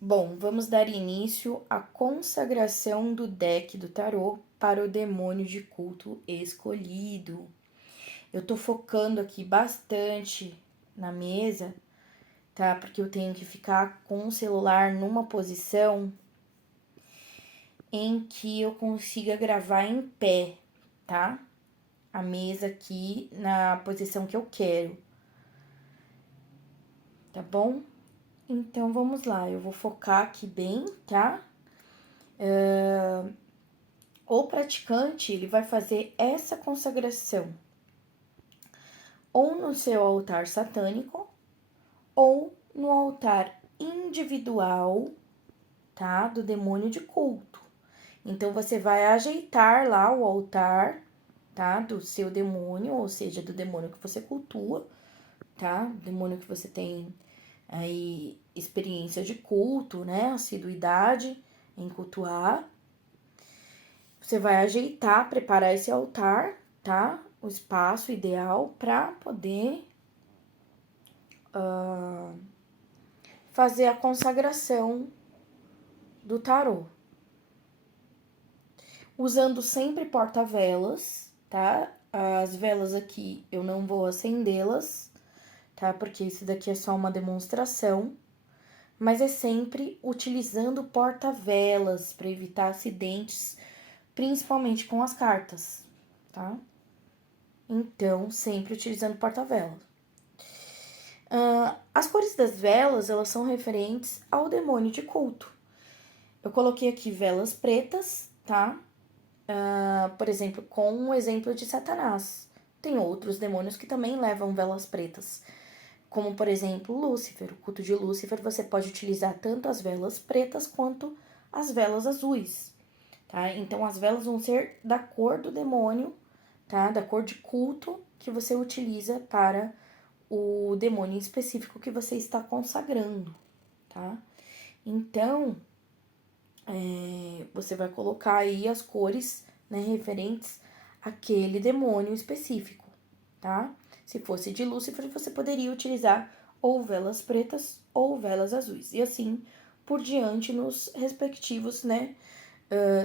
Bom, vamos dar início à consagração do deck do tarô para o demônio de culto escolhido. Eu tô focando aqui bastante na mesa, tá? Porque eu tenho que ficar com o celular numa posição em que eu consiga gravar em pé, tá? A mesa aqui na posição que eu quero, tá bom? Então vamos lá, eu vou focar aqui bem, tá? O praticante ele vai fazer essa consagração ou no seu altar satânico ou no altar individual, tá? Do demônio de culto. Então você vai ajeitar lá o altar, tá? Do seu demônio, ou seja, do demônio que você cultua, tá? Demônio que você tem aí experiência de culto, né? Assiduidade em cultuar. Você vai ajeitar, preparar esse altar, tá? O espaço ideal para poder fazer a consagração do tarô. Usando sempre porta-velas, tá? As velas aqui eu não vou acendê-las, tá? Porque isso daqui é só uma demonstração. Mas é sempre utilizando porta-velas para evitar acidentes, principalmente com as cartas, tá? Então, sempre utilizando porta-velas. As cores das velas, elas são referentes ao demônio de culto. Eu coloquei aqui velas pretas, tá? Por exemplo, com um exemplo de Satanás. Tem outros demônios que também levam velas pretas, como por exemplo Lúcifer. O culto de Lúcifer você pode utilizar tanto as velas pretas quanto as velas azuis, tá? Então as velas vão ser da cor do demônio, tá? Da cor de culto que você utiliza para o demônio específico que você está consagrando, tá? Então, você vai colocar aí as cores, né, referentes àquele demônio específico, tá? Se fosse de Lúcifer, você poderia utilizar ou velas pretas ou velas azuis, e assim por diante nos respectivos, né,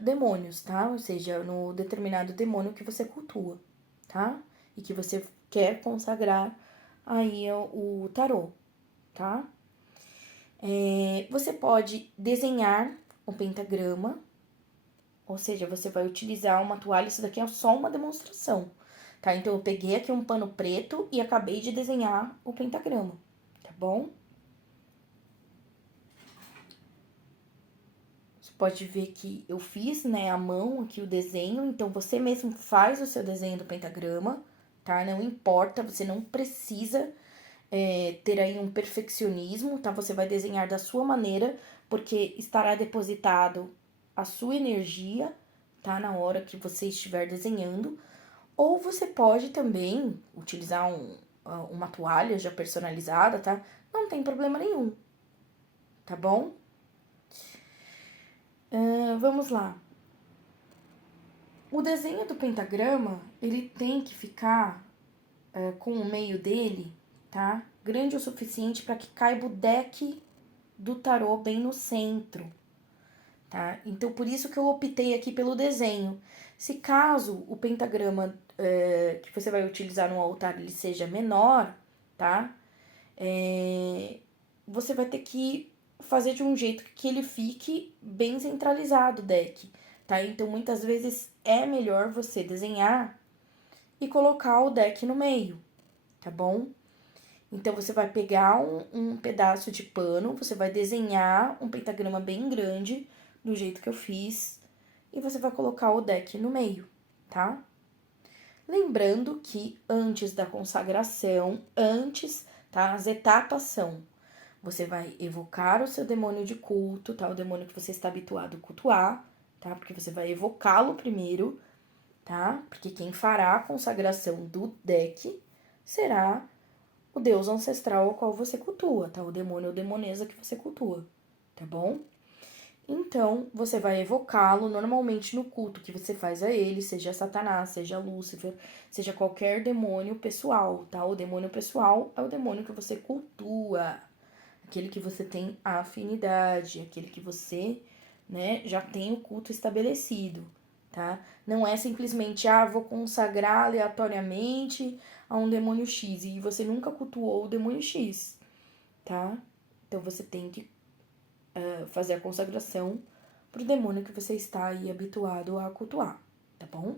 demônios, tá? Ou seja, no determinado demônio que você cultua, tá? E que você quer consagrar aí o tarô, tá? Você pode desenhar um pentagrama, ou seja, você vai utilizar uma toalha, isso daqui é só uma demonstração, tá? Então, eu peguei aqui um pano preto e acabei de desenhar o pentagrama, tá bom? Você pode ver que eu fiz, né, à mão aqui o desenho, então você mesmo faz o seu desenho do pentagrama, tá? Não importa, você não precisa ter aí um perfeccionismo, tá? Você vai desenhar da sua maneira, porque estará depositado a sua energia, tá? Na hora que você estiver desenhando. Ou você pode também utilizar uma toalha já personalizada, tá? Não tem problema nenhum, tá bom? Vamos lá. O desenho do pentagrama, ele tem que ficar com o meio dele, tá? Grande o suficiente para que caiba o deck do tarô bem no centro, tá? Então, por isso que eu optei aqui pelo desenho. Se caso o pentagrama que você vai utilizar no altar ele seja menor, tá? Você vai ter que fazer de um jeito que ele fique bem centralizado o deck, tá? Então, muitas vezes é melhor você desenhar e colocar o deck no meio, tá bom? Então, você vai pegar um pedaço de pano, você vai desenhar um pentagrama bem grande, do jeito que eu fiz, e você vai colocar o deck no meio, tá? Lembrando que antes da consagração, tá? As etapas são: você vai evocar o seu demônio de culto, tá? O demônio que você está habituado a cultuar, tá? Porque você vai evocá-lo primeiro, tá? Porque quem fará a consagração do deck será o deus ancestral ao qual você cultua, tá? O demônio ou demonesa que você cultua, tá bom? Então, você vai evocá-lo normalmente no culto que você faz a ele, seja Satanás, seja Lúcifer, seja qualquer demônio pessoal, tá? O demônio pessoal é o demônio que você cultua. aquele que você tem afinidade, aquele que você, né, já tem o culto estabelecido, tá? Não é simplesmente, vou consagrar aleatoriamente a um demônio X e você nunca cultuou o demônio X, tá? Então você tem que fazer a consagração pro demônio que você está aí habituado a cultuar, tá bom?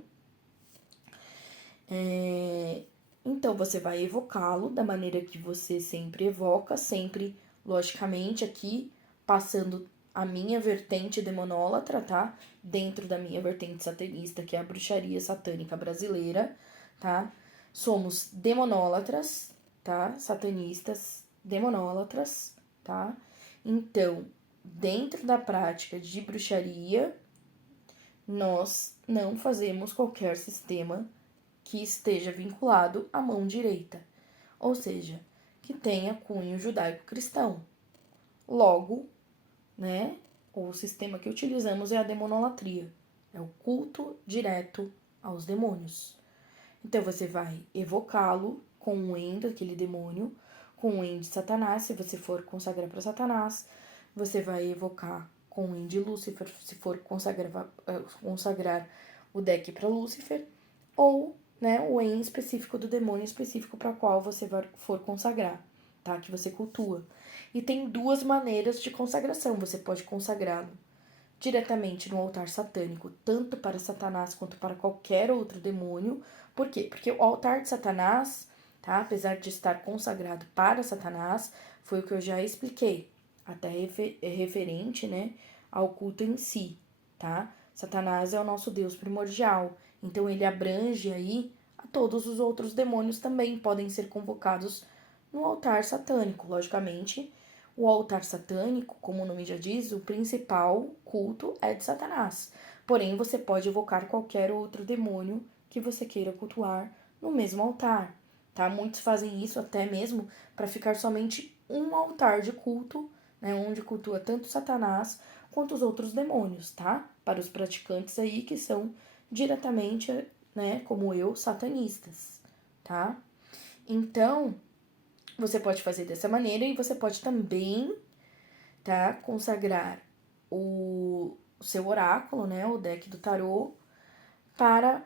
Então você vai evocá-lo da maneira que você sempre evoca, sempre, logicamente, aqui passando a minha vertente demonólatra, tá? Dentro da minha vertente satanista, que é a bruxaria satânica brasileira, tá? Somos demonólatras, tá? Satanistas demonólatras, tá? Então, dentro da prática de bruxaria, nós não fazemos qualquer sistema que esteja vinculado à mão direita, ou seja, que tenha cunho judaico-cristão. Logo, né, o sistema que utilizamos é a demonolatria, é o culto direto aos demônios. Então você vai evocá-lo com o en daquele demônio, com o en de Satanás, se você for consagrar para Satanás, você vai evocar com o en de Lúcifer, se for consagrar o deck para Lúcifer, ou, né, o en específico do demônio específico para qual você for consagrar, tá? Que você cultua. E tem duas maneiras de consagração. Você pode consagrá-lo diretamente no altar satânico, tanto para Satanás quanto para qualquer outro demônio. Por quê? Porque o altar de Satanás, tá? Apesar de estar consagrado para Satanás, foi o que eu já expliquei, até referente, né, ao culto em si, tá? Satanás é o nosso Deus primordial, então ele abrange aí a todos os outros demônios também podem ser convocados no altar satânico, logicamente. O altar satânico, como o nome já diz, o principal culto é de Satanás. Porém, você pode evocar qualquer outro demônio que você queira cultuar no mesmo altar, tá? Muitos fazem isso até mesmo para ficar somente um altar de culto, né, onde cultua tanto Satanás quanto os outros demônios, tá? Para os praticantes aí que são diretamente, né, como eu, satanistas, tá? Então, você pode fazer dessa maneira e você pode também, tá, consagrar o seu oráculo, né, o deck do tarô, para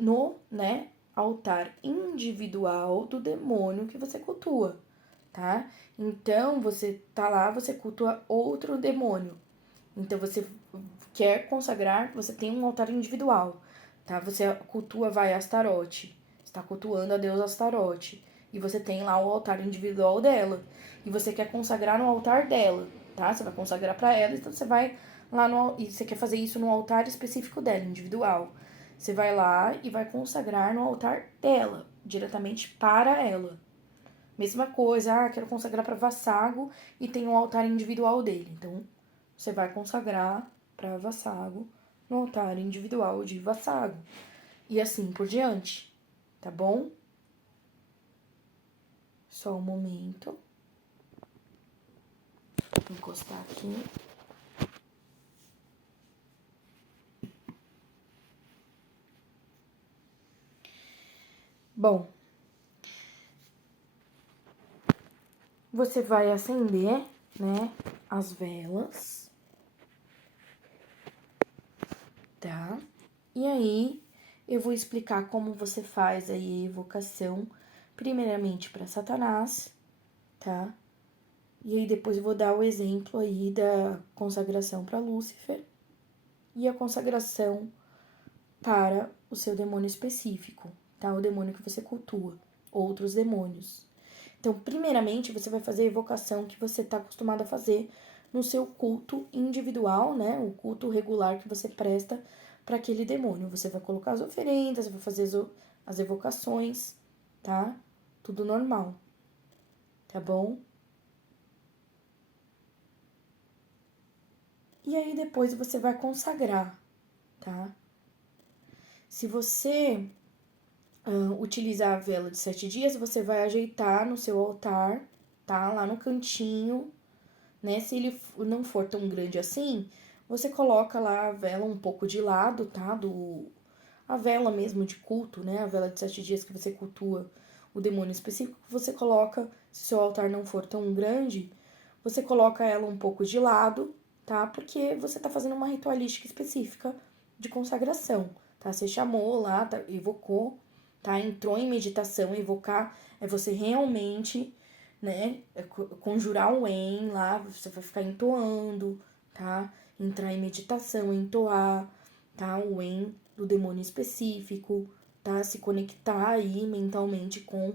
no, né, altar individual do demônio que você cultua, tá? Então, você tá lá, você cultua outro demônio. Então, você quer consagrar, você tem um altar individual, tá? Você cultua, vai, Astarote. Está cultuando a deusa Astarote. E você tem lá o altar individual dela. E você quer consagrar no altar dela, tá? Você vai consagrar para ela, então você vai lá no... E você quer fazer isso no altar específico dela, individual. Você vai lá e vai consagrar no altar dela, diretamente para ela. Mesma coisa, quero consagrar para Vassago e tem um altar individual dele. Então, você vai consagrar para Vassago no altar individual de Vassago. E assim por diante, tá bom? Só um momento. Vou encostar aqui. Bom, você vai acender, né, as velas, tá? E aí, eu vou explicar como você faz aí a evocação, primeiramente para Satanás, tá? E aí depois eu vou dar o exemplo aí da consagração para Lúcifer e a consagração para o seu demônio específico, tá? O demônio que você cultua, outros demônios. Então, primeiramente, você vai fazer a evocação que você está acostumado a fazer no seu culto individual, né? O culto regular que você presta para aquele demônio. Você vai colocar as oferendas, vai fazer as evocações, tá? Tudo normal, tá bom? E aí depois você vai consagrar, tá? Se você utilizar a vela de 7 dias, você vai ajeitar no seu altar, tá? Lá no cantinho, né? Se ele não for tão grande assim, você coloca lá a vela um pouco de lado, tá? A vela mesmo de culto, né? A vela de 7 dias que você cultua o demônio específico, você coloca Se seu altar não for tão grande, você coloca ela um pouco de lado, tá? Porque você tá fazendo uma ritualística específica de consagração, tá? Você chamou lá, tá? Evocou, tá? Entrou em meditação, evocar é você realmente, né, conjurar o En lá, você vai ficar entoando, tá? Entrar em meditação, entoar, tá? O En do demônio específico, tá? Se conectar aí mentalmente com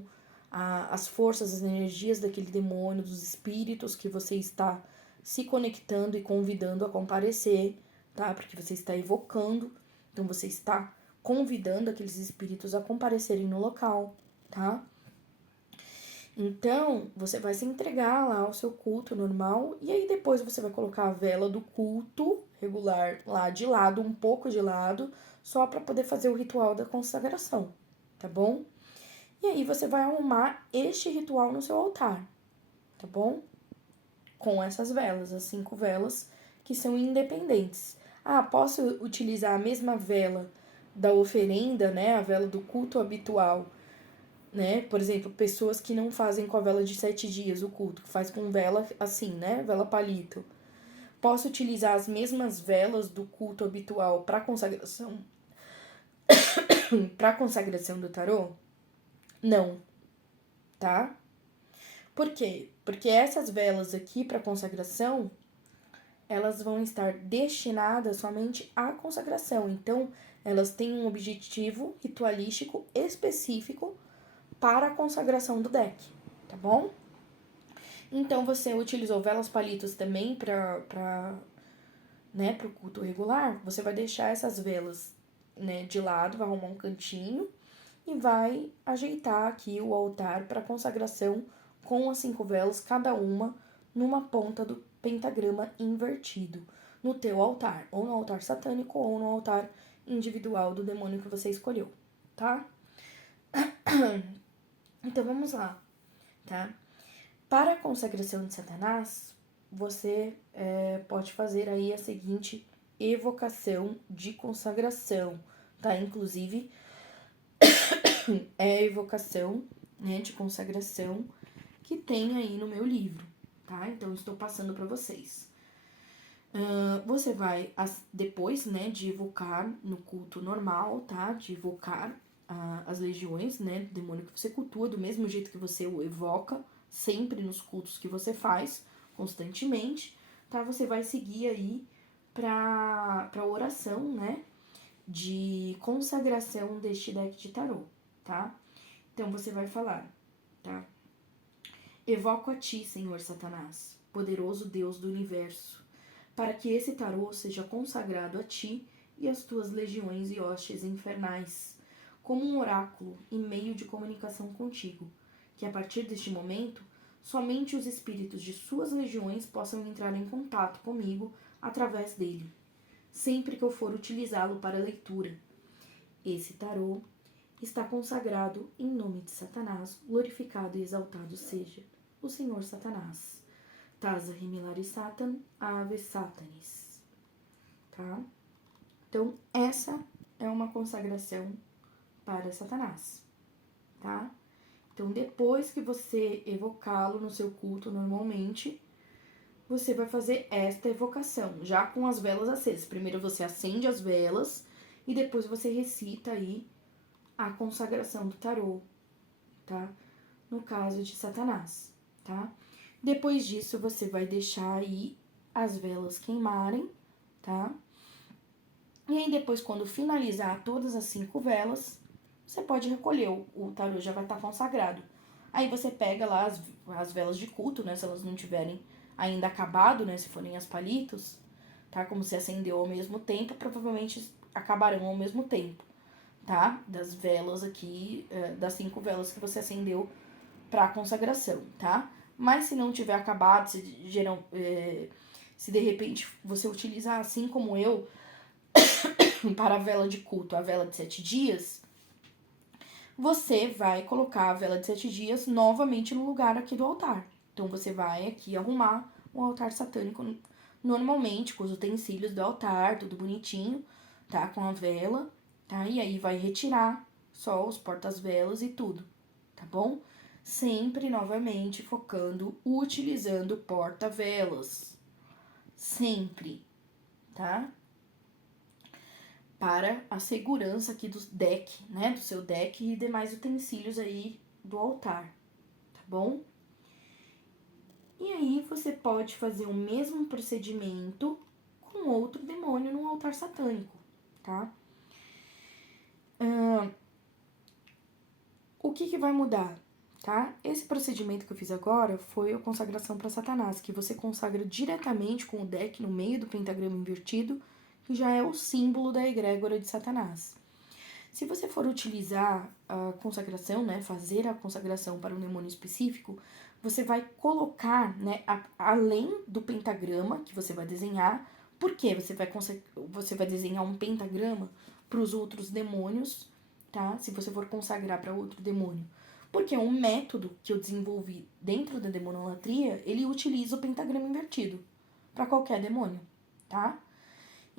as forças, as energias daquele demônio, dos espíritos que você está se conectando e convidando a comparecer, tá? Porque você está evocando, então você está convidando aqueles espíritos a comparecerem no local, tá? Então, você vai se entregar lá ao seu culto normal e aí depois você vai colocar a vela do culto regular lá de lado, um pouco de lado, só para poder fazer o ritual da consagração, tá bom? E aí você vai arrumar este ritual no seu altar, tá bom? Com essas velas, as 5 velas que são independentes. Ah, posso utilizar a mesma vela da oferenda, né? A vela do culto habitual, né? Por exemplo, pessoas que não fazem com a vela de 7 dias o culto, que faz com vela assim, né? Vela palito. Posso utilizar as mesmas velas do culto habitual para consagração, para consagração do tarô? Não, tá? Por quê? Porque essas velas aqui para consagração, elas vão estar destinadas somente à consagração. Então, elas têm um objetivo ritualístico específico para a consagração do deck, tá bom? Então, você utilizou velas palitos também né, pro culto regular, você vai deixar essas velas, né, de lado, vai arrumar um cantinho e vai ajeitar aqui o altar para consagração com as 5 velas, cada uma numa ponta do pentagrama invertido, no teu altar, ou no altar satânico ou no altar individual do demônio que você escolheu, tá? Então vamos lá, tá? Para a consagração de Satanás, você pode fazer aí a seguinte evocação de consagração, tá? Inclusive, é a evocação, né, de consagração que tem aí no meu livro, tá? Então, estou passando para vocês. Você vai, depois, né, de evocar no culto normal, tá? De evocar as legiões, né, do demônio que você cultua, do mesmo jeito que você o evoca, sempre nos cultos que você faz, constantemente, tá? Você vai seguir aí pra oração, né, de consagração deste deck de tarô, tá? Então, você vai falar, tá? Evoco a ti, Senhor Satanás, poderoso Deus do universo, para que esse tarô seja consagrado a ti e às tuas legiões e hostes infernais, como um oráculo e meio de comunicação contigo, que a partir deste momento, somente os espíritos de suas legiões possam entrar em contato comigo através dele, sempre que eu for utilizá-lo para leitura. Esse tarô está consagrado em nome de Satanás, glorificado e exaltado seja o Senhor Satanás. Tasa Rimilari Satan, Ave Satanis. Tá? Então, essa é uma consagração para Satanás. Tá? Então, depois que você evocá-lo no seu culto normalmente, você vai fazer esta evocação, já com as velas acesas. Primeiro você acende as velas e depois você recita aí a consagração do tarô, tá? No caso de Satanás, tá? Depois disso, você vai deixar aí as velas queimarem, tá? E aí depois, quando finalizar todas as 5 velas, você pode recolher, o tarô já vai estar consagrado. Aí você pega lá as velas de culto, né? Se elas não tiverem ainda acabado, né? Se forem as palitos, tá? Como se acendeu ao mesmo tempo, provavelmente acabarão ao mesmo tempo, tá? Das velas aqui, das 5 velas que você acendeu para consagração, tá? Mas se não tiver acabado, se de repente você utilizar assim como eu, para a vela de culto, a vela de 7 dias, você vai colocar a vela de 7 dias novamente no lugar aqui do altar. Então você vai aqui arrumar um altar satânico normalmente, com os utensílios do altar, tudo bonitinho, tá? Com a vela, tá? E aí vai retirar só os portas-velas e tudo, tá bom? Sempre, novamente, focando, utilizando o porta-velas. Sempre, tá? Para a segurança aqui do deck, né? Do seu deck e demais utensílios aí do altar, tá bom? E aí você pode fazer o mesmo procedimento com outro demônio no altar satânico, tá? O que vai mudar, tá? Esse procedimento que eu fiz agora foi a consagração para Satanás, que você consagra diretamente com o deck no meio do pentagrama invertido, que já é o símbolo da egrégora de Satanás. Se você for utilizar a consagração, né, fazer a consagração para um demônio específico, você vai colocar, né, além do pentagrama que você vai desenhar. Por que você vai desenhar um pentagrama para os outros demônios, tá? Se você for consagrar para outro demônio. Porque um método que eu desenvolvi dentro da demonolatria, ele utiliza o pentagrama invertido para qualquer demônio, tá?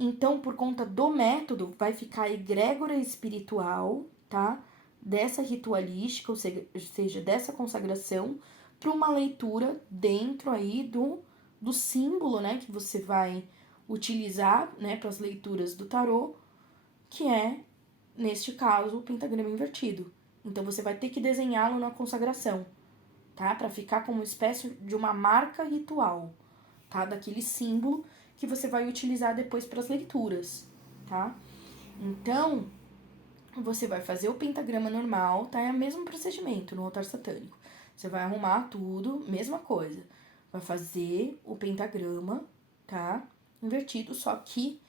Então, por conta do método, vai ficar a egrégora espiritual, tá? Dessa ritualística, ou seja, dessa consagração, para uma leitura dentro aí do símbolo, né? Que você vai utilizar, né? Para as leituras do tarô, que é, neste caso, o pentagrama invertido. Então, você vai ter que desenhá-lo na consagração, tá? Para ficar como uma espécie de uma marca ritual, tá? Daquele símbolo que você vai utilizar depois para as leituras, tá? Então, você vai fazer o pentagrama normal, tá? É o mesmo procedimento no altar satânico. Você vai arrumar tudo, mesma coisa. Vai fazer o pentagrama, tá? Invertido, só que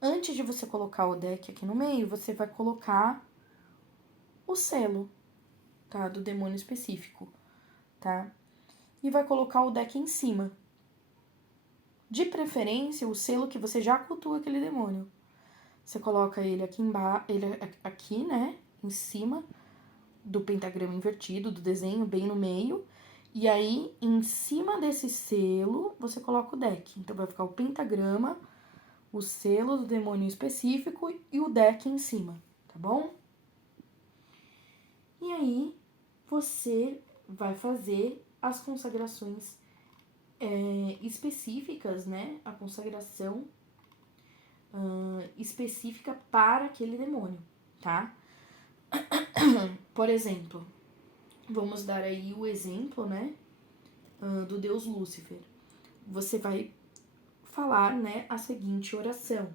antes de você colocar o deck aqui no meio, você vai colocar o selo, tá? Do demônio específico, tá? E vai colocar o deck em cima. De preferência, o selo que você já cultua aquele demônio. Você coloca ele aqui embaixo, ele aqui, né, em cima do pentagrama invertido, do desenho, bem no meio. E aí, em cima desse selo, você coloca o deck. Então, vai ficar o pentagrama, o selo do demônio específico e o deck em cima, tá bom? E aí, você vai fazer as consagrações específicas, né? A consagração específica para aquele demônio, tá? Por exemplo, vamos dar aí o exemplo, né? Do deus Lúcifer. Você vai falar, né, a seguinte oração.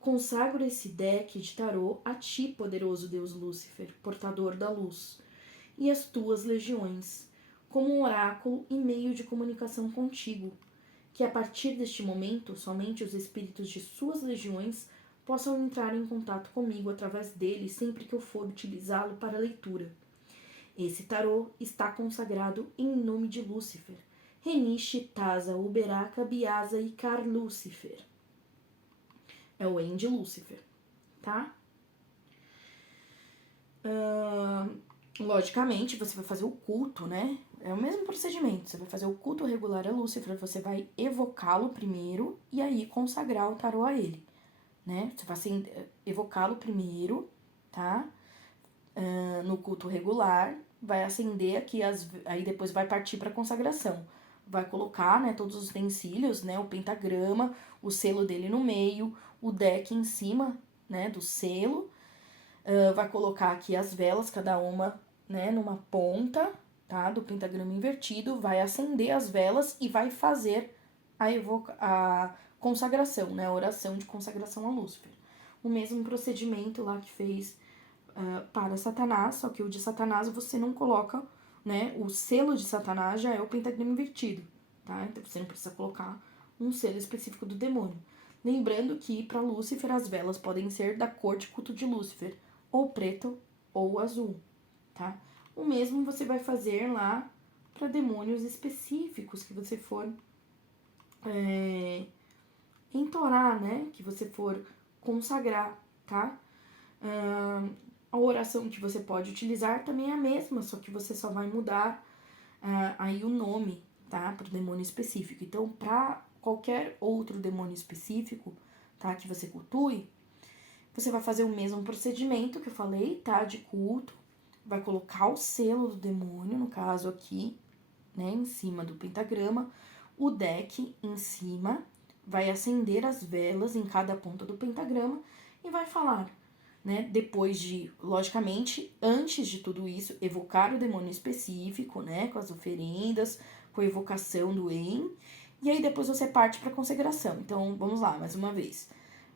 Consagro esse deck de tarô a ti, poderoso deus Lúcifer, portador da luz, e as tuas legiões, como um oráculo e meio de comunicação contigo, que a partir deste momento, somente os espíritos de suas legiões possam entrar em contato comigo através dele sempre que eu for utilizá-lo para leitura. Esse tarô está consagrado em nome de Lúcifer, Renishi, Taza, Uberaka, Biasa e Car Lúcifer. É o En de Lúcifer, tá? Logicamente, você vai fazer o culto, né? É o mesmo procedimento. Você vai fazer o culto regular a Lúcifer, você vai evocá-lo primeiro e aí consagrar o tarô a ele, né? Você vai evocá-lo primeiro, tá? No culto regular, vai acender aqui, aí depois vai partir para consagração. Vai colocar, né, todos os utensílios, né, o pentagrama, o selo dele no meio, o deck em cima, né, do selo. Vai colocar aqui as velas, cada uma, né, numa ponta, tá, do pentagrama invertido. Vai acender as velas e vai fazer a consagração, né, a oração de consagração a Lúcifer. O mesmo procedimento lá que fez para Satanás, só que o de Satanás você não coloca, né? O selo de Satanás já é o pentagrama invertido, tá? Então você não precisa colocar um selo específico do demônio. Lembrando que para Lúcifer as velas podem ser da cor de culto de Lúcifer, ou preto ou azul, tá? O mesmo você vai fazer lá para demônios específicos que você for entorar, né? Que você for consagrar, tá? A oração que você pode utilizar também é a mesma, só que você só vai mudar aí o nome, tá? Para o demônio específico. Então, para qualquer outro demônio específico, tá? Que você cultue, você vai fazer o mesmo procedimento que eu falei, tá? De culto. vai colocar o selo do demônio, no caso aqui, né, em cima do pentagrama, o deck em cima, vai acender as velas em cada ponta do pentagrama e vai falar, né, depois de, logicamente, antes de tudo isso, evocar o demônio específico, né, com as oferendas, com a evocação do En, e aí depois você parte para a consagração. Então, vamos lá, mais uma vez.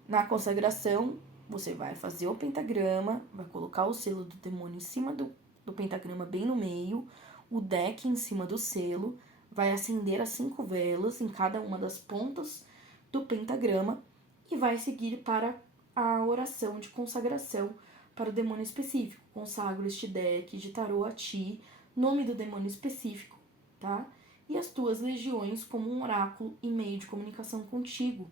Na consagração, você vai fazer o pentagrama, vai colocar o selo do demônio em cima do pentagrama, bem no meio, o deck em cima do selo, vai acender as 5 velas em cada uma das pontas do pentagrama e vai seguir para a oração de consagração para o demônio específico. Consagro este deck de tarô a ti, nome do demônio específico, tá? E as tuas legiões como um oráculo e meio de comunicação contigo,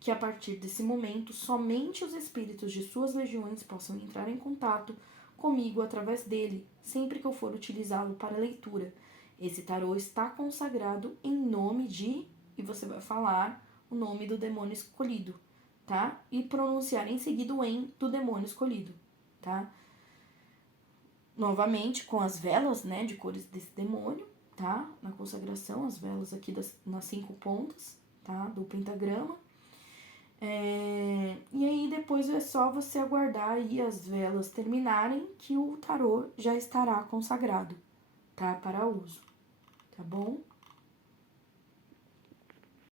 que a partir desse momento somente os espíritos de suas legiões possam entrar em contato comigo através dele, sempre que eu for utilizá-lo para leitura. Esse tarô está consagrado em nome de, e você vai falar o nome do demônio escolhido, tá? E pronunciar em seguida o em do demônio escolhido, tá? Novamente com as velas, né, de cores desse demônio, tá? Na consagração, as velas aqui nas 5 pontas, tá? Do pentagrama. E aí depois é só você aguardar aí as velas terminarem que o tarô já estará consagrado, tá? Para uso, tá bom?